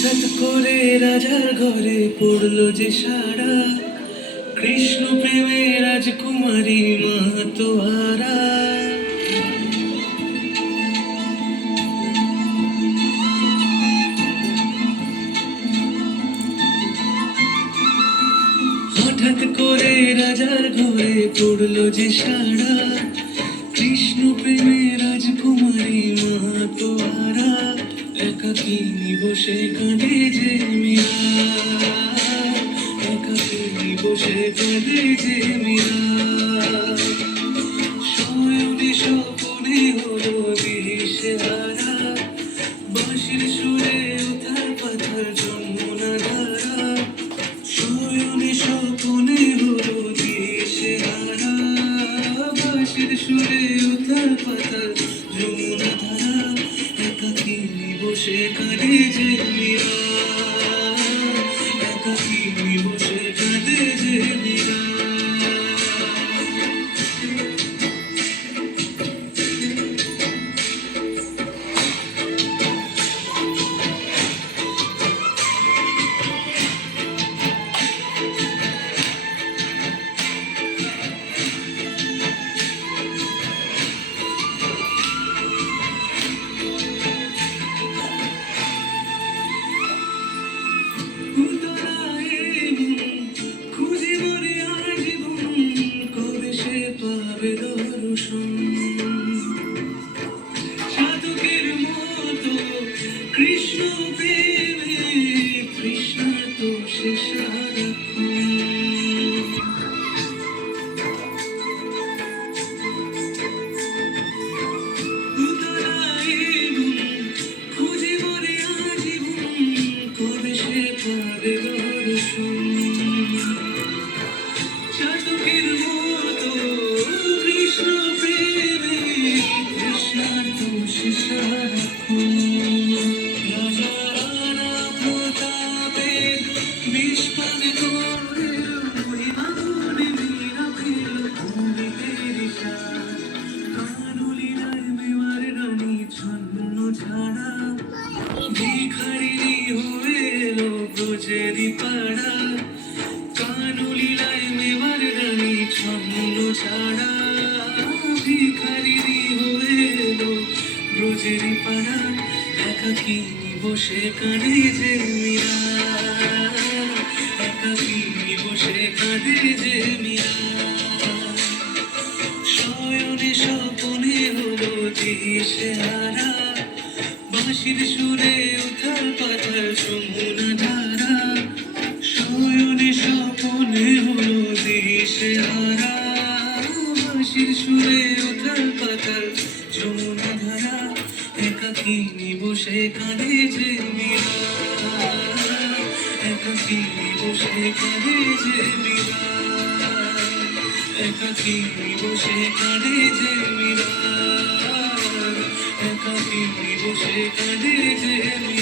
হঠাৎ করে রাজার ঘরে পড়লো যে সারা, কৃষ্ণ প্রেমে রাজকুমারী মাতোয়ারা। হঠাৎ করে রাজার ঘরে পড়লো যে সারা, কৃষ্ণ প্রেমে রাজকুমারী মাতোয়ারা। একাকিনী বসে কাঁদে যে মীরা, একাকিনী বসে কাঁদে যে মীরা। শয়নে স্বপনে হলো দিশেহারা, বাঁশির সুরে উথাল পাথাল যমুনা ধারা। শয়নে স্বপনে হলো দিশেহারা, বাঁশির সুরে উথাল পাথাল যমুনা ধারা। একাকিনী বসে কাঁদে যে মীরা, একাকিনী বসে কাঁদে যে মীরা। খুঁজে মরে আজীবন, কবে সে পাবে দর্শন। সাধকের মতো কৃষ্ণ প্রেমে তৃষ্ণার্ত সে সারাক্ষণ। খুঁজে মরে আজীবন, কবে সে পাবে দর্শন। সাধকের মতো কৃষ্ণ প্রেমে তৃষ্ণার্ত সে সারাক্ষণ। রাজা রানা প্রতাপের বিষ পান করে ওই আগুনে মীরা পেল অমৃতের স্বাদ। কানুলীলায় মেওয়ার রানী ছন্ন ছাড়া, ভিখারিনী হয়ে এলো ব্রজেরই পাড়া। কানুলীলায় মেওয়ার রানী ছন্ন ছাড়া, ভিখারিনী হয়ে এলো ব্রজেরই পাড়া। একাকিনী বসে কাঁদে যে মীরা, একাকিনী বসে কাঁদে যে মীরা। শয়নে স্বপনে হলো দিশেহারা, বাঁশির সুরে উথাল পাথাল যমুনা ধারা। শয়নে স্বপনে হলো দিশেহারা, বাঁশির সুরে উথাল পাথাল যমুনা ধারা। একাকিনী বসে কাঁদে যে মীরা, একাকিনী বসে কাঁদে যে মীরা, একাকিনী বসে কাঁদে যে মীরা, একাকিনী বসে কাঁদে যে মীরা।